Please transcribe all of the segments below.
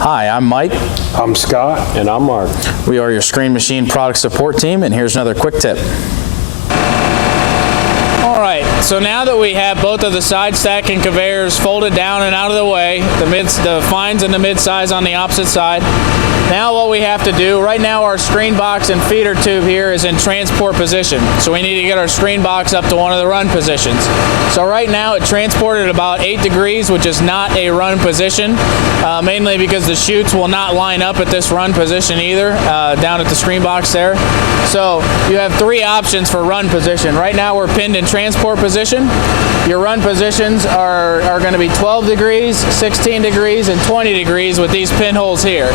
Hi, I'm Mike. I'm Scott. And I'm Mark. We are your Screen Machine product support team, and here's another quick tip. All right, so now that we have both of the side stacking conveyors folded down and out of the way, the fines and the mid-size on the opposite side, now what we have to do, right now our screen box and feeder tube here is in transport position. So we need to get our screen box up to one of the run positions. So right now it transported about 8 degrees, which is not a run position, mainly because the chutes will not line up at this run position either, down at the screen box there. So you have 3 options for run position. Right now we're pinned in transport position. Your run positions are going to be 12 degrees, 16 degrees, and 20 degrees with these pinholes here.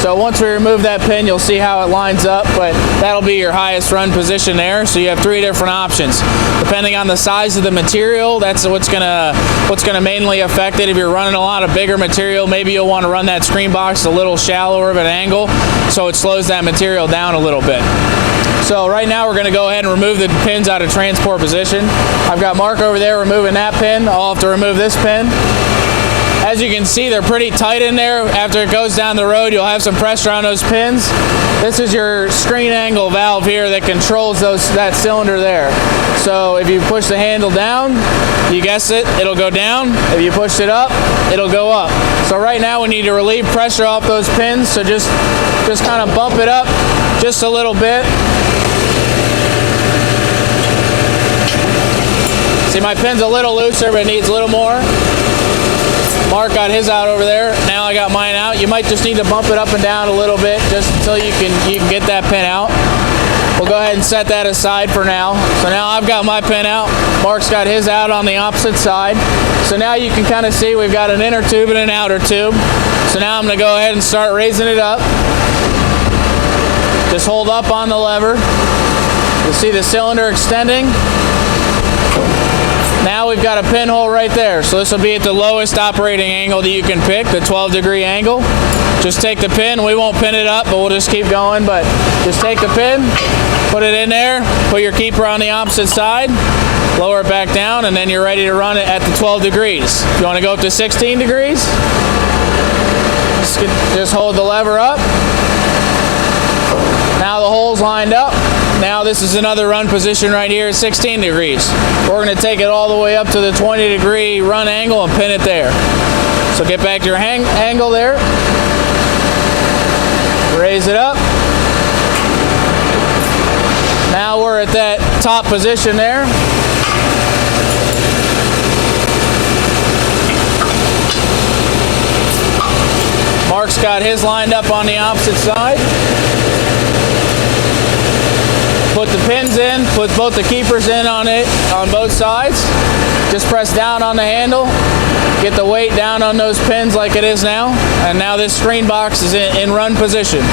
So once we remove that pin, you'll see how it lines up, but that'll be your highest run position there. So you have 3 different options. Depending on the size of the material, that's what's gonna mainly affect it. If you're running a lot of bigger material, maybe you'll want to run that screen box a little shallower of an angle, so it slows that material down a little bit. So right now we're going to go ahead and remove the pins out of transport position. I've got Mark over there removing that pin. I'll have to remove this pin. As you can see, they're pretty tight in there. After it goes down the road, you'll have some pressure on those pins. This is your screen angle valve here that controls that cylinder there. So if you push the handle down, you guessed it, it'll go down. If you push it up, it'll go up. So right now we need to relieve pressure off those pins. So just kind of bump it up just a little bit. See, my pin's a little looser, but it needs a little more. Mark got his out over there. Now I got mine out. You might just need to bump it up and down a little bit just until you can get that pin out. We'll go ahead and set that aside for now. So now I've got my pin out. Mark's got his out on the opposite side. So now you can kind of see we've got an inner tube and an outer tube. So now I'm going to go ahead and start raising it up. Just hold up on the lever. You'll see the cylinder extending. Now we've got a pinhole right there. So this will be at the lowest operating angle that you can pick, the 12-degree angle. Just take the pin. We won't pin it up, but we'll just keep going. But just take the pin, put it in there, put your keeper on the opposite side, lower it back down, and then you're ready to run it at the 12 degrees. If you want to go up to 16 degrees, just hold the lever up. Now the hole's lined up. Now this is another run position right here at 16 degrees. We're going to take it all the way up to the 20-degree run angle and pin it there. So get back to your angle there. Raise it up. Now we're at that top position there. Mark's got his lined up on the opposite side. Put the pins in, put both the keepers in on it, on both sides. Just press down on the handle, get the weight down on those pins like it is now, and now this screen box is in run position.